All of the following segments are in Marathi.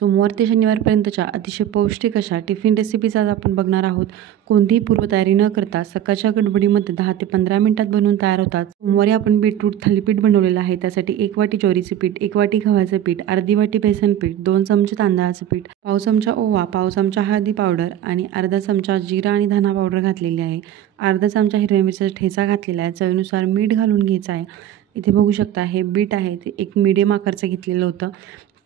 सोमवार ते शनिवारपर्यंतच्या अतिशय पौष्टिक अशा टिफिन रेसिपीज आज आपण बघणार आहोत. कोणतीही पूर्वतयारी न करता सकाळच्या गडबडीमध्ये 10 ते 15 मिनिटात बनवून तयार होतात. सोमवारी आपण बीटरूट थालीपीठ बनवलेलं आहे. त्यासाठी 1 वाटी ज्वारीचे पीठ, 1 वाटी गव्हाचं पीठ, अर्धी वाटी बेसन पीठ, 2 चमचे तांदळाचं पीठ, पाव चमचा ओवा, पाव चमचा हळदी पावडर आणि अर्धा चमचा जिरा आणि धना पावडर घातलेली आहे. अर्धा चमचा हिरव्या मिरचीचा ठेचा घातलेला आहे. चवीनुसार मीठ घालून घ्यायचं आहे. इथे बघू शकता हे बीट आहे ते एक मीडियम आकारचं घेतलेलं होतं.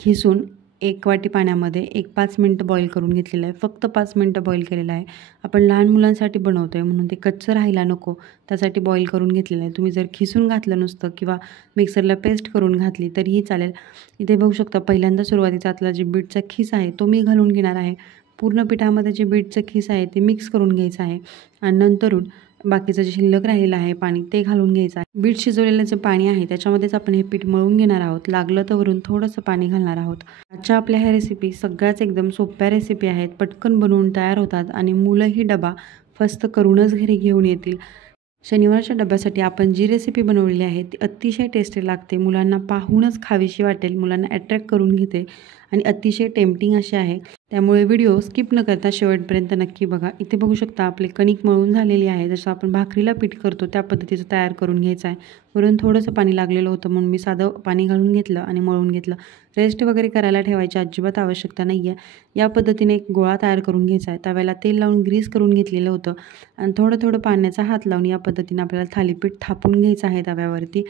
खिसून 1 वाटी पाण्यामध्ये 5 मिनटं बॉईल करून घेतलेलं आहे. फक्त 5 मिनटं बॉईल केलेलं आहे. आपण लहान मुलांसाठी बनवतो आहे म्हणून ते कच्चं राहायला नको, त्यासाठी बॉईल करून घेतलेलं आहे. तुम्ही जर खिसून घातलं नुसतं किंवा मिक्सरला पेस्ट करून घातली तरीही चालेल. इथे बघू शकता पहिल्यांदा सुरुवातीचा आतला जे बीटचा खीस आहे तो मी घालून घेणार आहे. पूर्ण पिठामध्ये जे बीटचं खीस आहे ते मिक्स करून घ्यायचं आहे आणि नंतरून बाकीचं जे शिल्लक राहिलेलं आहे पाणी ते घालून घ्यायचं आहे. बीट शिजवलेलं जे पाणी आहे त्याच्यामध्येच आपण हे पीठ मळून घेणार आहोत. लागलं तर वरून थोडंसं पाणी घालणार आहोत. आजच्या आपल्या ह्या रेसिपी सगळ्याच एकदम सोप्या रेसिपी आहेत. पटकन बनवून तयार होतात आणि मुलंही डबा फस्त करूनच घरी घेऊन येतील. शनिवारच्या डब्यासाठी आपण जी रेसिपी बनवलेली आहे ती अतिशय टेस्टी लागते. मुलांना पाहूनच खावीशी वाटेल, मुलांना अट्रॅक्ट करून घेते आणि अतिशय टेम्पटिंग अशी आहे. त्यामुळे व्हिडिओ स्किप न करता शेवटपर्यंत नक्की बघा. इथे बघू शकता आपली कणिक मळून झालेली आहे. जसं आपण भाकरीला पीठ करतो त्या पद्धतीचं तयार करून घ्यायचं आहे. वरून थोडंसं पाणी लागलेलं होतं म्हणून मी साधं पाणी घालून घेतलं आणि मळून घेतलं. रेस्ट वगैरे करायला ठेवायची अजिबात आवश्यकता नाही आहे. या पद्धतीने एक गोळा तयार करून घ्यायचा आहे. तव्याला तेल लावून ग्रीस करून घेतलेलं होतं आणि थोडं थोडं पाण्याचा हात लावून या पद्धतीने आपल्याला थालीपीठ थापून घ्यायचं आहे तव्यावरती.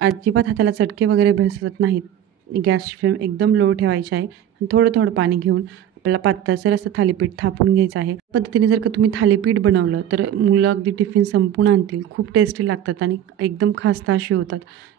अजिबात हाताला चटके वगैरे बसत नाहीत. गॅसची फ्लेम एकदम लो ठेवायची आहे आणि थोडं थोडं पाणी घेऊन आपल्याला पातळसर असं थालीपीठ थापून घ्यायचं आहे. पद्धतीने जर का तुम्ही थालीपीठ बनवलं तर मुलं अगदी टिफिन संपून आणतील. खूप टेस्टी लागतात आणि एकदम खास्ता अशी होतात.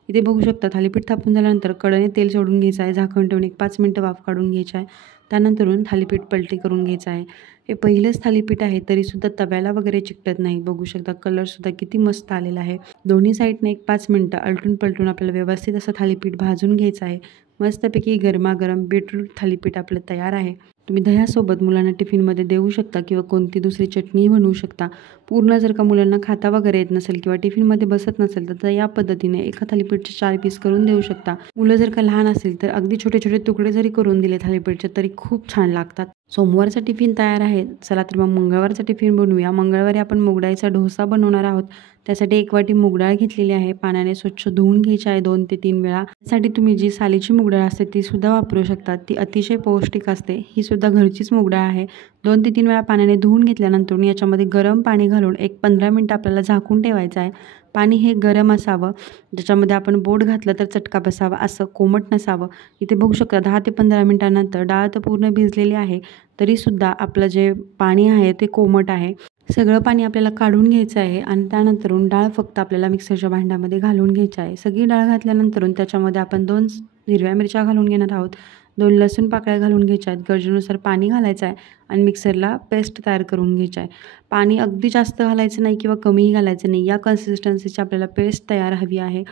इथे बघू शकता थालीपीठ थापून झाल्यानंतर कढईने तेल सोडून घ्यायचं आहे. झाकण ठेवून 5 मिनटं वाफ काढून घ्यायची आहे. त्यानंतरून थालीपीठ पलटी करून घ्यायचं आहे. हे पहिलंच थालीपीठ आहे तरीसुद्धा तव्याला वगैरे चिकटत नाही. बघू शकता कलरसुद्धा किती मस्त आलेला आहे. दोन्ही साईडने 5 मिनटं आलटून पलटून आपल्याला व्यवस्थित असं थालीपीठ भाजून घ्यायचं आहे. मस्तपैकी गरमागरम बीटरूट थालीपीठ आपलं तयार आहे. तुम्ही दह्यासोबत मुलांना टिफिनमध्ये देऊ शकता किंवा कोणती दुसरी चटणीही बनवू शकता. पूर्ण जर का मुलांना खाता वगैरे येत नसेल किंवा टिफिनमध्ये बसत नसेल तर या पद्धतीने एका थालीपीठचे 4 पीस करून देऊ शकता. मुलं जर का लहान असेल तर अगदी छोटे छोटे तुकडे जरी करून दिले थालीपीठचे तरी खूप छान लागतात. सोमवारचा टिफिन तयार आहे. चला तर मग मंगळवारचा टिफिन बनवूया. मंगळवारी आपण मूगडाळीचा डोसा बनवणार आहोत. त्यासाठी 1 वाटी मूगडाळ घेतलेली आहे. पाण्याने स्वच्छ धुवून घ्यायची आहे 2 ते 3 वेळा. त्यासाठी तुम्ही जी सालीची मूगडाळ असते ती सुद्धा वापरू शकता. ती अतिशय पौष्टिक असते. ही सुद्धा घरचीच मूगडाळ आहे. 2 ते 3 वेळा पाण्याने धुवून घेतल्यानंतर याच्यामध्ये गरम पाणी घालून 15 मिनटं आपल्याला झाकून ठेवायचं आहे. पाणी हे गरम असावं, ज्याच्यामध्ये आपण बोट घातलं तर चटका बसावा, असं कोमट नसावं. इथे बघू शकता 10 ते 15 मिनटानंतर डाळ तर पूर्ण भिजलेली आहे तरीसुद्धा आपलं जे पाणी आहे ते कोमट आहे. सगळं पाणी आपल्याला काढून घ्यायचं आहे आणि त्यानंतरून डाळ फक्त आपल्याला मिक्सरच्या भांड्यामध्ये घालून घ्यायची आहे. सगळी डाळ घातल्यानंतरून त्याच्यामध्ये आपण 2 हिरव्या मिरच्या घालून घेणार आहोत. 2 लसूण पाकळ्या घालून घ्यायच्या आहेत. गरजेनुसार पाणी घालायचं आहे आणि मिक्सरला पेस्ट तयार करून घ्यायची आहे. पाणी अगदी जास्त घालायचं नाही किंवा कमीही घालायचं नाही. या कन्सिस्टन्सीची आपल्याला पेस्ट तयार हवी आहे.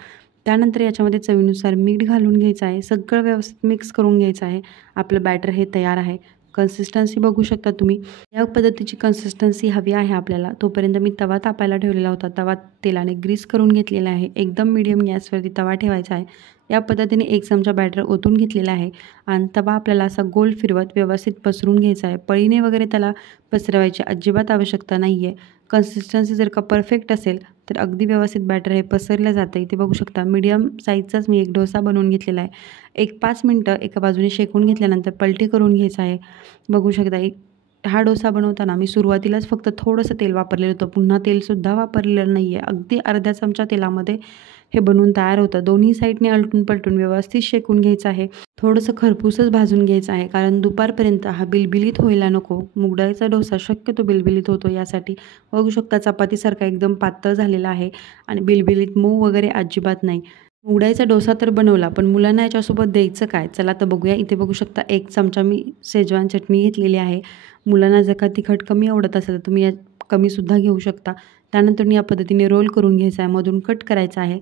त्यानंतर याच्यामध्ये चवीनुसार मीठ घालून घ्यायचं आहे. सगळं व्यवस्थित मिक्स करून घ्यायचं आहे. आपलं बॅटर हे तयार आहे. कन्सिस्टन्सी बघू शकता तुम्ही. या पद्धतीची कन्सिस्टन्सी हवी आहे आपल्याला. तोपर्यंत मी तवा तापायला ठेवलेला होता. तवा तेलाने ग्रीस करून घेतलेला आहे. एकदम मीडियम गॅसवरती तवा ठेवायचा आहे. या पद्धतीने 1 चमचा बॅटर ओतून घेतलेला आहे आणि तवा आपल्याला असा गोल फिरवत व्यवस्थित पसरून घ्यायचा आहे. पळीने वगैरे त्याला पसरवायची अजिबात आवश्यकता नाही आहे. कन्सिस्टन्सी जर का परफेक्ट असेल तर अगदी व्यवस्थित बॅटर हे पसरलं जातं. इथे बघू शकता मीडियम साईजचाच मी एक डोसा बनवून घेतलेला आहे. 5 मिनटं एका बाजूने शेकून घेतल्यानंतर पलटी करून घ्यायचं आहे. बघू शकता हा डोसा बनवताना मी सुरुवातीलाच फक्त थोडंसं तेल वापरलेलं होतं. पुन्हा तेलसुद्धा वापरलेलं नाही आहे. अगदी अर्ध्या चमचा तेलामध्ये हे बनवून तयार होतं. दोन्ही साईडने आलटून पलटून व्यवस्थित शेकून घ्यायचं आहे. थोडंसं खरपूसच भाजून घ्यायचं आहे कारण दुपारपर्यंत हा बिलबिलीत व्हायला नको. मूगडाळीचा डोसा शक्यतो बिलबिलीत होतो यासाठी. बघू शकता चपातीसारखा एकदम पातळ झालेला आहे आणि बिलबिलीत मऊ वगैरे अजिबात नाही. मूगडाळीचा डोसा तर बनवला पण मुलांना याच्यासोबत द्यायचं काय? चला तर बघूया. इथे बघू शकता 1 चमचा मी शेजवान चटणी घेतलेली आहे. मुलांना जर का तिखट कमी आवडत असेल तर तुम्ही या कमीसुद्धा घेऊ शकता. त्यानंतर या पद्धतीने रोल करून घ्यायचा आहे. मधून कट करायचा आहे.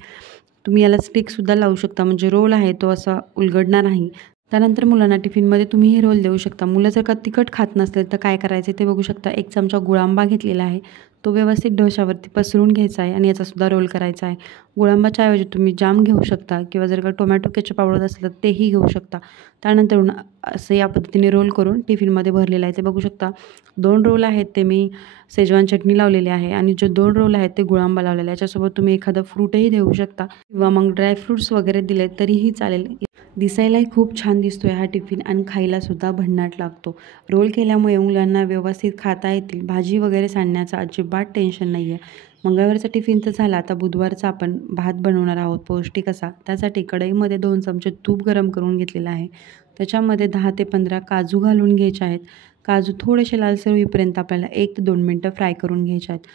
तुम्ही याला स्टिकसुद्धा लावू शकता म्हणजे रोल आहे तो असा उलगडणार नाही. त्यानंतर मुलांना टिफिनमध्ये तुम्ही हे रोल देऊ शकता. मुलं जर का तिखट खात नसतील तर काय करायचं ते बघू शकता. 1 चमचा गुळांबा घेतलेला आहे. तो व्यवस्थित डोशावरती पसरून घ्यायचा आहे आणि याचासुद्धा रोल करायचा आहे. गुळांबाच्या ऐवजी तुम्ही जाम घेऊ शकता किंवा जर का टोमॅटो केचप आवडत असेल तर तेही घेऊ शकता. त्यानंतरून असं या पद्धतीने रोल करून टिफिनमध्ये भरलेलं आहे. ते बघू शकता 2 रोल आहेत ते मी शेजवान चटणी लावलेली आहे आणि जे 2 रोल आहेत ते गुळांबा लावलेला आहे. याच्यासोबत तुम्ही एखादं फ्रूटही देऊ शकता किंवा मग ड्रायफ्रूट्स वगैरे दिले तरीही चालेल. दिसायलाही खूप छान दिसतोय हा टिफिन आणि खायलासुद्धा भन्नाट लागतो. रोल केल्यामुळे मुलांना व्यवस्थित खाता येतील. भाजी वगैरे सांडण्याचं अजिबात टेन्शन नाही आहे. मंगळवारचा टिफिन तर झाला. आता बुधवारचा आपण भात बनवणार आहोत पौष्टिक असा. त्यासाठी कढईमध्ये 2 चमचे तूप गरम करून घेतलेलं आहे. त्याच्यामध्ये 10 ते 15 काजू घालून घ्यायचे आहेत. काजू थोडेसे लालसर होईपर्यंत आपल्याला 1 ते 2 मिनटं फ्राय करून घ्यायचे आहेत.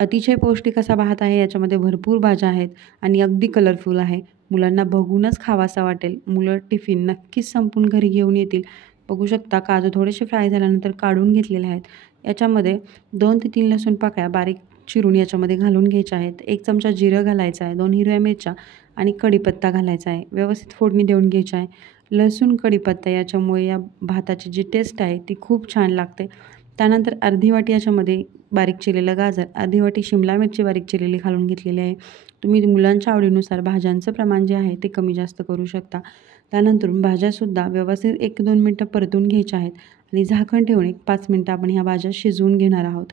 अतिशय पौष्टिक असा भात आहे. याच्यामध्ये भरपूर भाज्या आहेत आणि अगदी कलरफुल आहे. मुलांना बघूनच खावासा वाटेल. मुलं टिफिन नक्कीच संपवून घरी घेऊन येतील. बघू शकता काजू थोडेसे फ्राय झाल्यानंतर काढून घेतलेले आहेत. याच्यामध्ये 2 ते 3 लसूण पाकळ्या बारीक चिरून याच्यामध्ये घालून घ्यायच्या आहेत. 1 चमचा जिरं घालायचं आहे, 2 हिरव्या मिरच्या आणि कढीपत्ता घालायचा आहे. व्यवस्थित फोडणी देऊन घ्यायची आहे. लसूण, कढीपत्ता याच्यामुळे या भाताची जी टेस्ट आहे ती खूप छान लागते. त्यानंतर अर्धी वाटी याच्यामध्ये बारीक चिरलेलं गाजर, अर्धी वाटी शिमला मिरची बारीक चिरलेली घालून घेतलेली आहे. तुम्ही मुलांच्या आवडीनुसार भाज्यांचं प्रमाण जे आहे ते कमी जास्त करू शकता. त्यानंतरून भाज्यासुद्धा व्यवस्थित 1 ते 2 मिनटं परतून घ्यायच्या आहेत आणि झाकण ठेवून 5 मिनटं आपण ह्या भाज्या शिजवून घेणार आहोत.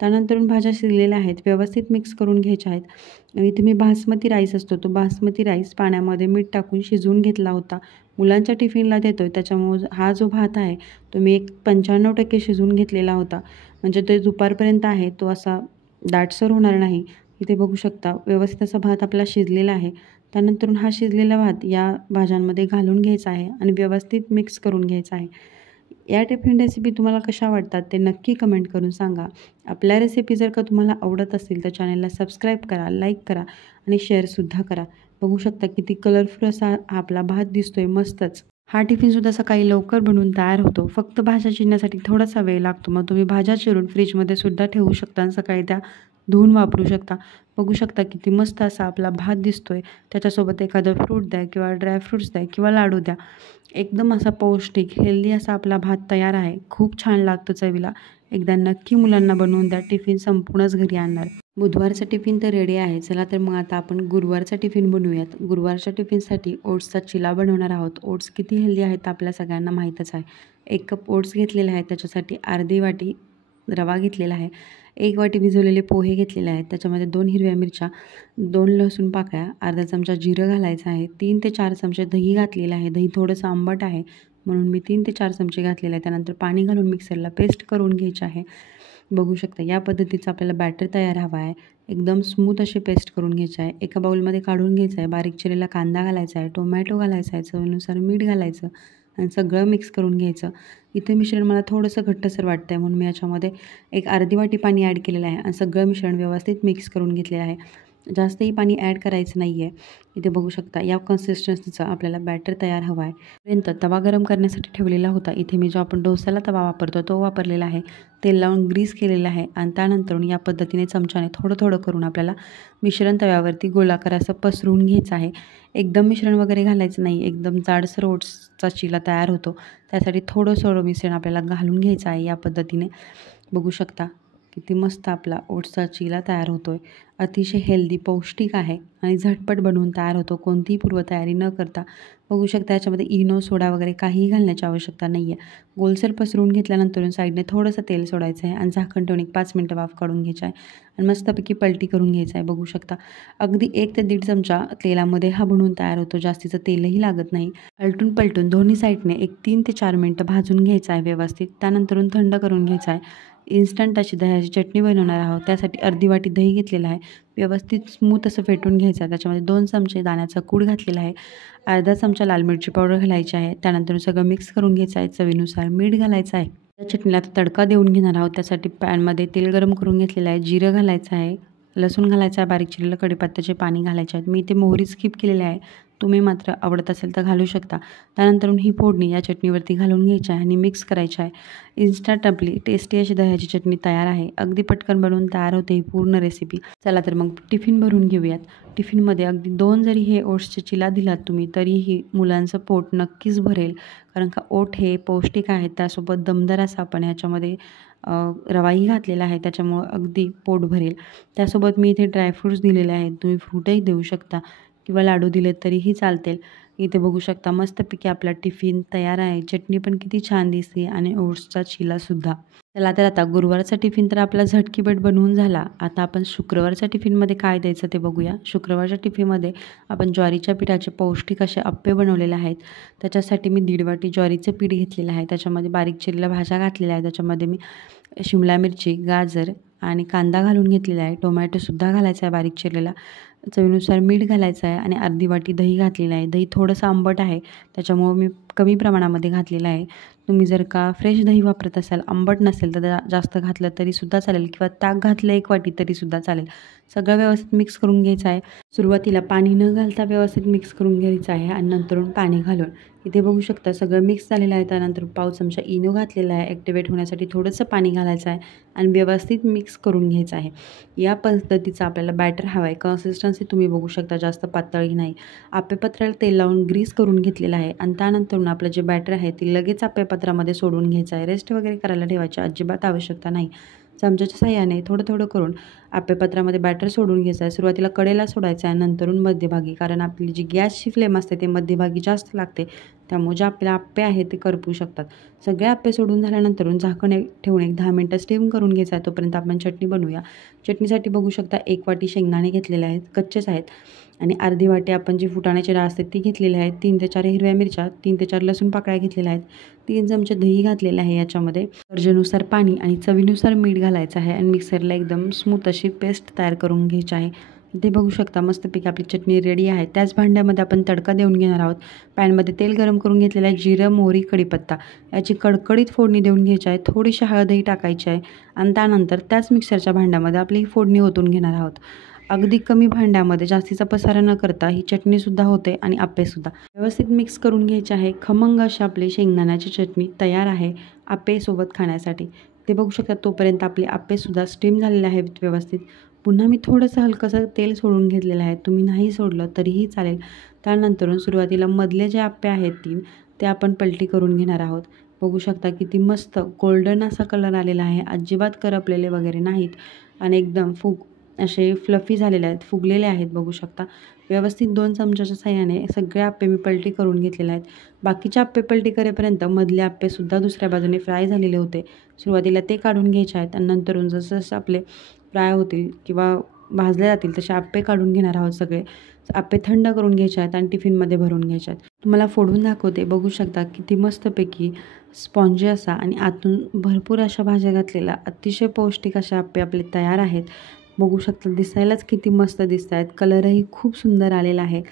त्यानंतरून भाज्या शिजलेल्या आहेत, व्यवस्थित मिक्स करून घ्यायच्या आहेत. आणि इथे मी बासमती राईस असतो तो बासमती राईस पाण्यामध्ये मीठ टाकून शिजवून घेतला होता. मुलांच्या टिफिनला देतोय त्याच्यामुळं हा जो भात आहे तो मी 95% शिजवून घेतलेला होता. म्हणजे ते दुपारपर्यंत आहे तो असा दाटसर होणार नाही. इथे बघू शकता व्यवस्थित असा भात आपला शिजलेला आहे. त्यानंतरून हा शिजलेला भात या भाज्यांमध्ये घालून घ्यायचा आहे आणि व्यवस्थित मिक्स करून घ्यायचा आहे. या टिफिन रेसिपी तुम्हाला कशा वाटतात ते नक्की कमेंट करून सांगा. आपल्या रेसिपी जर का तुम्हाला आवडत असतील तर चॅनलला सबस्क्राईब करा, लाईक करा आणि शेअरसुद्धा करा. बघू शकता किती कलरफुल असा आपला भात दिसतोय मस्तच. हा टिफिनसुद्धा सकाळी लवकर बनवून तयार होतो. फक्त भाज्या चिरण्यासाठी थोडासा वेळ लागतो. मग तुम्ही भाज्या चिरून फ्रीजमध्ये सुद्धा ठेवू शकता आणि सकाळी त्या धुवून वापरू शकता. बघू शकता किती मस्त असा आपला भात दिसतोय. त्याच्यासोबत एखादं फ्रूट द्या किंवा ड्रायफ्रूट्स द्या किंवा लाडू द्या. एकदम असा पौष्टिक, हेल्दी असा आपला भात तयार आहे. खूप छान लागतो चवीला. एकदा नक्की मुलांना बनवून द्या. टिफिन संपूर्णच घरी आणणार. बुधवारचा टिफिन तर रेडी आहे. चला तर मग आता आपण गुरुवारचा टिफिन बनवूयात. गुरुवारच्या टिफिनसाठी ओट्सचा चिला बनवणार आहोत. ओट्स किती हेल्दी आहेत आपल्या सगळ्यांना माहीतच आहे. 1 कप ओट्स घेतलेले आहेत. त्याच्यासाठी अर्धी वाटी रवा घेतलेला आहे. 1 वाटी भिजवलेले पोहे घेतलेले आहेत. त्याच्यामध्ये 2 हिरव्या मिरच्या, 2 लसूण पाकळ्या, अर्धा चमचा जिरं घालायचं आहे. 3 ते 4 चमचे दही घातलेलं आहे. दही थोडंसं आंबट आहे म्हणून मी 3 ते 4 चमचे घातलेले आहे. त्यानंतर पाणी घालून मिक्सरला पेस्ट करून घ्यायची आहे. बघू शकता या पद्धतीचं आपल्याला बॅटर तयार हवा आहे. एकदम स्मूथ अशी पेस्ट करून घ्यायची आहे. एका बाउलमध्ये काढून घ्यायचं आहे. बारीक चिरलेला कांदा घालायचा आहे, टोमॅटो घालायचा आहे, चवीनुसार मीठ घालायचं आणि सगळं मिक्स करून घ्यायचं. इथे मिश्रण मला थोडंसं घट्टसर वाटतं आहे म्हणून मी याच्यामध्ये एक अर्धी वाटी पाणी ॲड केलेलं आहे आणि सगळं मिश्रण व्यवस्थित मिक्स करून घेतलेलं आहे. जास्तही पाणी ॲड करायचं नाही आहे. इथे बघू शकता या कन्सिस्टन्सीचा आपल्याला बॅटर तयार हवा आहे. पर्यंत तवा गरम करण्यासाठी ठेवलेला होता. इथे मी जो आपण डोसाला तवा वापरतो तो वापरलेला आहे. तेल लावून ग्रीस केलेलं आहे आणि त्यानंतरून या पद्धतीने चमच्याने थोडं थोडं करून आपल्याला मिश्रण तव्यावरती गोलाकार असं पसरवून घ्यायचं आहे. एकदम मिश्रण वगैरे घालायचं नाही. एकदम जाडसर ओट्सचा चिला तयार होतो. त्यासाठी थोडं मिश्रण आपल्याला घालून घ्यायचं आहे. या पद्धतीने बघू शकता किती मस्त आपला ओट्सचा चिला तयार होतो आहे. अतिशय हेल्दी, पौष्टिक आहे आणि झटपट बनवून तयार होतो कोणतीही पूर्वतयारी न करता. बघू शकता याच्यामध्ये इनो, सोडा वगैरे काहीही घालण्याची आवश्यकता नाही आहे. गोलसर पसरवून घेतल्यानंतर साईडने थोडंसं तेल सोडायचं आहे आणि झाकण ठेवून 5 मिनटं वाफ काढून घ्यायचं आहे आणि मस्तपैकी पलटी करून घ्यायचं आहे. बघू शकता अगदी 1 ते 1.5 चमचा तेलामध्ये हा बनवून तयार होतो. जास्तीचं तेलही लागत नाही. आलटून पलटून दोन्ही साईडने 3 ते 4 मिनटं भाजून घ्यायचं आहे व्यवस्थित. त्यानंतरून थंड करून घ्यायचं आहे. इन्स्टंट अशी दह्याची चटणी बनवणार आहोत. त्यासाठी अर्धी वाटी दही घेतलेलं आहे. व्यवस्थित स्मूथ असं फेटून घ्यायचं आहे. त्याच्यामध्ये 2 चमचे दाण्याचा कूट घातलेला आहे. अर्धा चमचा लाल मिरची पावडर घालायची आहे. त्यानंतर सगळं मिक्स करून घ्यायचं आहे. चवीनुसार मीठ घालायचं आहे. या चटणीला आता तडका देऊन घेणार आहोत. त्यासाठी पॅनमध्ये तेल गरम करून घेतलेलं आहे. जिरं घालायचं आहे, लसूण घालायचं आहे, बारीक चिरलेलं कढीपत्त्याचे पाणी घालायचे आहेत. मी इथे मोहरी स्किप केलेली आहे. तुम्ही मात्र आवडत असेल तर घालू शकता. त्यानंतरून ही फोडणी या चटणीवरती घालून घ्यायची आहे आणि मिक्स करायची आहे. इन्स्टंट आपली टेस्टी अशी दह्याची चटणी तयार आहे. अगदी पटकन बनवून तयार होते ही पूर्ण रेसिपी. चला तर मग टिफिन भरून घेऊयात. टिफिनमध्ये अगदी 2 जरी हे ओट्सचे चिला दिलात तुम्ही तरीही मुलांचं पोट नक्कीच भरेल. कारण का ओट हे पौष्टिक आहेत. त्यासोबत दमदार असा आपण ह्याच्यामध्ये रवाही घातलेला आहे, त्याच्यामुळं अगदी पोट भरेल. त्यासोबत मी इथे ड्रायफ्रूट्स दिलेले आहेत. तुम्ही फ्रूटही देऊ शकता किंवा लाडू दिलेत तरीही चालतील. इथे बघू शकता मस्तपैकी आपला टिफिन तयार आहे. चटणी पण किती छान दिसते आणि ओट्सचा चिलासुद्धा. चला तर आता गुरुवारचा टिफिन तर आपला झटकीपट बनवून झाला. आता आपण शुक्रवारच्या टिफिनमध्ये काय द्यायचं ते बघूया. शुक्रवारच्या टिफिनमध्ये आपण ज्वारीच्या पिठाचे पौष्टिक असे अप्पे बनवलेले आहेत. त्याच्यासाठी मी 1.5 वाटी ज्वारीचं पीठ घेतलेलं आहे. त्याच्यामध्ये बारीक चिरलेल्या भाज्या घातलेल्या आहेत. त्याच्यामध्ये मी शिमला मिरची, गाजर आणि कांदा घालून घेतलेला आहे. टोमॅटोसुद्धा घालायचा आहे बारीक चिरलेला. चवीनुसार मीठ घालायचं आहे आणि अर्धी वाटी दही घातलेलं आहे. दही थोडंसं आंबट आहे, त्याच्यामुळं मी कमी प्रमाणामध्ये घातलेलं आहे. तुम्ही जर का फ्रेश दही वापरत असाल, आंबट नसेल तर जास्त घातलं तरीसुद्धा चालेल किंवा ताक घातलं 1 वाटी तरीसुद्धा चालेल. सगळं व्यवस्थित मिक्स करून घ्यायचं आहे. सुरुवातीला पाणी न घालता व्यवस्थित मिक्स करून घ्यायचं आहे आणि नंतरून पाणी घालून. इथे बघू शकता सगळं मिक्स झालेलं आहे. त्यानंतर पाव चमचा इनो घातलेला आहे. ॲक्टिवेट होण्यासाठी थोडंसं पाणी घालायचं आहे आणि व्यवस्थित मिक्स करून घ्यायचं आहे. या पद्धतीचा आपल्याला बॅटर हवा आहे. कन्सिस्टन्सी तुम्ही बघू शकता, जास्त पातळही नाही. आप्पेपत्राला तेल लावून ग्रीस करून घेतलेलं आहे आणि त्यानंतरून आपलं जे बॅटर आहे ते लगेच आप्पेपत्रामध्ये सोडून घ्यायचं आहे. रेस्ट वगैरे करायला ठेवायची अजिबात आवश्यकता नाही. चमच्याच्या साहाय्याने थोडं थोडं करून आप्पेपत्रामध्ये बॅटर सोडून घ्यायचं आहे. सुरुवातीला कडेला सोडायचं आहे, नंतरून मध्यभागी. कारण आपली जी गॅसची फ्लेम असते ते मध्यभागी जास्त लागते, त्यामुळे जे आपले आप्पे आहेत ते करपू शकतात. सगळे आप्पे सोडून झाल्यानंतरून झाकण ठेवून 1-10 मिनटं स्टीम करून घ्यायचं आहे. तोपर्यंत आपण चटणी बनवूया. चटणीसाठी बघू शकता 1 वाटी शेंगदाणे घेतलेले आहेत, कच्चेच आहेत आणि अर्धी वाटी आपण जी फुटाण्याची डाळ असते ती घेतलेली आहे. 3 ते 4 हिरव्या मिरच्या, 3 ते 4 लसूण पाकळ्या घेतलेल्या आहेत. 3 चमचे दही घातलेलं आहे. याच्यामध्ये गरजेनुसार पाणी आणि चवीनुसार मीठ घालायचं आहे आणि मिक्सरला एकदम स्मूथ अशी पेस्ट तयार करून घ्यायची आहे. इथे बघू शकता मस्तपैकी आपली चटणी रेडी आहे. त्याच भांड्यामध्ये आपण तडका देऊन घेणार आहोत. पॅनमध्ये तेल गरम करून घेतलेलं आहे. जिरं, मोहरी, कढीपत्ता याची कडकडीत फोडणी देऊन घ्यायची आहे. थोडीशी हळदही टाकायची आहे आणि त्यानंतर त्याच मिक्सरच्या भांड्यामध्ये आपली ही फोडणी ओतून घेणार आहोत. अगदी कमी भांड्यामध्ये जास्तीचा पसारा न करता ही चटणीसुद्धा होते आणि आप्पेसुद्धा. व्यवस्थित मिक्स करून घ्यायचे आहे. खमंग अशी आपली शेंगदाण्याची चटणी तयार आहे आप्पेसोबत खाण्यासाठी. ते बघू शकता तोपर्यंत आपले आप्पेसुद्धा स्टीम झालेले आहेत व्यवस्थित. पुन्हा मी थोडंसं हलकंसं तेल सोडून घेतलेलं आहे. तुम्ही नाही सोडलं तरीही चालेल. त्यानंतरून सुरुवातीला मधले जे आप्पे आहेत 3 ते आपण पलटी करून घेणार आहोत. बघू शकता किती मस्त गोल्डन असा कलर आलेला आहे. अजिबात करपलेले वगैरे नाहीत आणि एकदम असे फ्लफी झालेले आहेत, फुगलेले आहेत बघू शकता. व्यवस्थित 2 चमच्याच्या साहाय्याने सगळे आप्पे मी पलटी करून घेतलेले आहेत. बाकीचे आप्पे पलटी करेपर्यंत मधले आप्पेसुद्धा दुसऱ्या बाजूने फ्राय झालेले होते. सुरुवातीला ते काढून घ्यायचे आहेत आणि नंतरून जसं आपले फ्राय होतील किंवा भाजले जातील तसे आप्पे काढून घेणार आहोत सगळे. आप्पे थंड करून घ्यायचे आहेत आणि टिफिनमध्ये भरून घ्यायचे आहेत. तुम्हाला फोडून दाखवते, बघू शकता किती मस्तपैकी स्पॉन्जी असा आणि आतून भरपूर अशा भाज्या घातलेल्या अतिशय पौष्टिक असे आप्पे आपले तयार आहेत. बघू शकता दिसायलाच किती मस्त दिसत आहेत. कलरही खूप सुंदर आलेला आहे.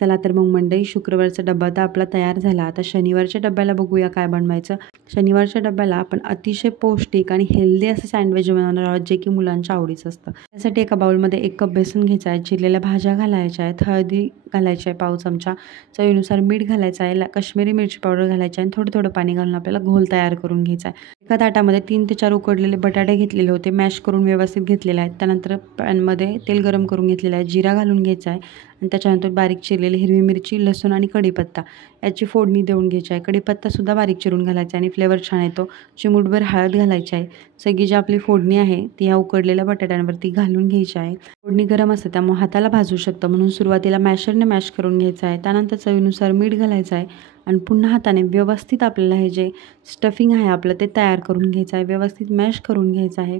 चला तर मग मंडळी, शुक्रवारचा डब्बा तर आपला तयार झाला. आता शनिवारच्या डब्याला बघूया काय बनवायचं. शनिवारच्या डब्याला आपण अतिशय पौष्टिक आणि हेल्दी असं सँडविच बनवणार आहोत, जे की मुलांच्या आवडीचं असतं. त्यासाठी एका बाउलमध्ये 1 कप बेसन घ्यायचा आहे. चिरलेल्या भाज्या घालायच्या आहेत. हळदी घालायची आहे पाव चमचा. चवीनुसार मीठ घालायचं आहे. काश्मीरी मिरची पावडर घालायची आहे आणि थोडं थोडं पाणी घालून आपल्याला घोल तयार करून घ्यायचा आहे. एका ताटामध्ये 3 ते 4 उकडलेले बटाटे घेतलेले होते, मॅश करून व्यवस्थित घेतलेले आहेत. त्यानंतर पॅनमध्ये तेल गरम करून घेतलेलं आहे. जिरा घालून घ्यायचा आहे आणि त्याच्यानंतर बारीक चिरलेली हिरवी मिरची, लसूण आणि कढीपत्ता याची फोडणी देऊन घ्यायची आहे. कढीपत्तासुद्धा बारीक चिरून घालायचा आणि फ्लेवर छान येतो. चिमूटभर हळद घालायची आहे. सगळी जी आपली फोडणी आहे ती ह्या उकडलेल्या बटाट्यांवरती घालून घ्यायची आहे. फोडणी गरम असते त्यामुळे हाताला भाजू शकतं, म्हणून सुरुवातीला मॅशरने मॅश करून घ्यायचं आहे. त्यानंतर चवीनुसार मीठ घालायचं आहे आणि पुन्हा हाताने व्यवस्थित आपल्याला हे जे स्टफिंग आहे आपलं ते तयार करून घ्यायचं आहे. व्यवस्थित मॅश करून घ्यायचं आहे.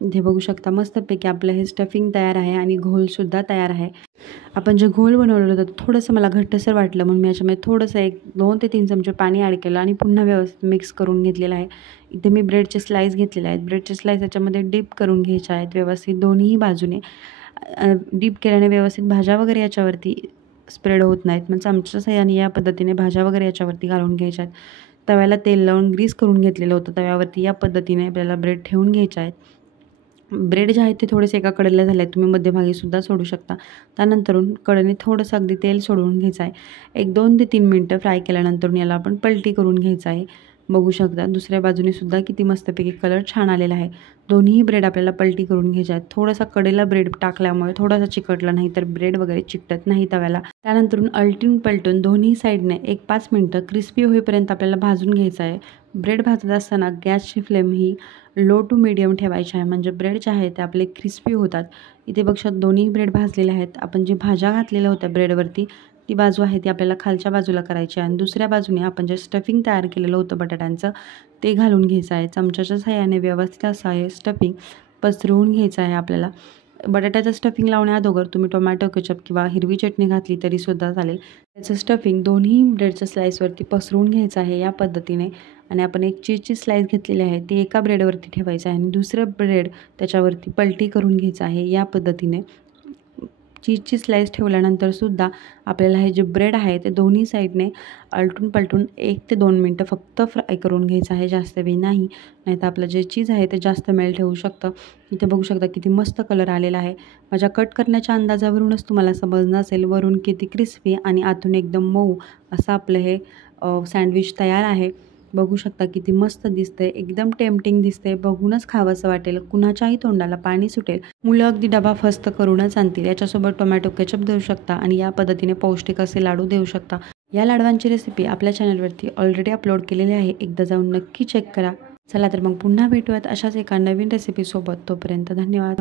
इथे बघू शकता मस्तपैकी आपलं हे स्टफिंग तयार आहे आणि घोलसुद्धा तयार आहे. आपण जे घोल बनवलेलं होतं थोडंसं मला घट्टसर वाटलं, म्हणून मी याच्यामध्ये थोडंसं 2 ते 3 चमचे पाणी ॲड केलं आणि पुन्हा व्यवस्थित मिक्स करून घेतलेलं आहे. इथे मी ब्रेडचे स्लाईस घेतलेले आहेत. ब्रेडचे स्लाईस याच्यामध्ये डिप करून घ्यायचे आहेत व्यवस्थित दोन्ही बाजूने. डीप केल्याने व्यवस्थित भाज्या वगैरे याच्यावरती स्प्रेड होत नाहीत. मग चमच्याच्या साहाय्याने या पद्धतीने भाज्या वगैरे याच्यावरती घालून घ्यायच्या आहेत. तव्याला तेल लावून ग्रीस करून घेतलेलं होतं. तव्यावरती या पद्धतीने आपल्याला ब्रेड ठेवून घ्यायच्या आहेत ब्रेड जे आहेत ते थोडेसे एका कडेला झाले आहेत, तुम्ही मध्यभागीसुद्धा सोडू शकता. त्यानंतरून कडेने थोडंसं अगदी तेल सोडवून घ्यायचं आहे. एक 2 ते 3 मिनटं फ्राय केल्यानंतर याला आपण पलटी करून घ्यायचं आहे. बघू शकता दुसऱ्या बाजूने सुद्धा किती मस्तपैकी कलर छान आलेला आहे. दोन्ही ब्रेड आपल्याला पलटी करून घ्यायचे आहेत. थोडासा कडेला ब्रेड टाकल्यामुळे थोडासा चिकटला नाही तर ब्रेड वगैरे चिकटत नाही तव्याला. त्यानंतरून अलटून पलटून दोन्ही साईडने एक 5 मिनटं क्रिस्पी होईपर्यंत आपल्याला भाजून घ्यायचं आहे. ब्रेड भाजत असताना गॅसची फ्लेम ही लो टू मीडियम ठेवायची आहे, म्हणजे ब्रेड जे आहे ते आपले क्रिस्पी होतात. इथे बघा दोन्ही ब्रेड भाजलेले आहेत. आपण जी भाज्या घातलेल्या होत्या ब्रेडवरती ती बाजू आहे ती आपल्याला खालच्या बाजूला करायची आहे आणि दुसऱ्या बाजूने आपण जे स्टफिंग तयार केलेलं होतं बटाट्यांचं ते घालून घ्यायचं आहे. चमच्याच्या सहाय्याने व्यवस्थित असं हे स्टफिंग पसरवून घ्यायचं आहे आपल्याला. बटाट्याचं स्टफिंग लावण्याअगोदर तुम्ही टोमॅटो केचप किंवा हिरवी चटणी घातली तरीसुद्धा चालेल. त्याचं स्टफिंग दोन्ही ब्रेडच्या स्लाईसवरती पसरवून घ्यायचं आहे या पद्धतीने. आणि आपण एक चीजची स्लाईस घेतलेली आहे ती एका ब्रेडवरती ठेवायचं आहे आणि दुसरं ब्रेड त्याच्यावरती पलटी करून घ्यायचं आहे या पद्धतीने. चीजची स्लाईस ठेवल्यानंतरसुद्धा आपल्याला हे जे ब्रेड आहे ते दोन्ही साईडने अलटून पलटून 1 ते 2 मिनटं फक्त फ्राय करून घ्यायचं आहे, जास्त वेळ नाही. नाहीतर आपलं जे चीज आहे ते जास्त मेल्ट होऊ शकतं. इथे बघू शकता किती मस्त कलर आलेला आहे. माझ्या कट करण्याच्या अंदाजावरूनच तुम्हाला समजलं असेल वरून किती क्रिस्पी आणि आतून एकदम मऊ असं आपलं हे सँडविच तयार आहे. बघू शकता किती मस्त दिसतंय, एकदम टेम्प्टिंग दिसतंय. बघूनच खावंसं वाटेल, कुणाच्याही तोंडाला पाणी सुटेल. मुलं अगदी डबा फस्त करूनच आणतील. याच्यासोबत टोमॅटो केचप देऊ शकता आणि या पद्धतीने पौष्टिक असे लाडू देऊ शकता. या लाडवांची रेसिपी आपल्या चॅनलवरती ऑलरेडी अपलोड केलेली आहे, एकदा जाऊन नक्की चेक करा. चला तर मग पुन्हा भेटूयात अशाच एका नवीन रेसिपीसोबत. तोपर्यंत धन्यवाद.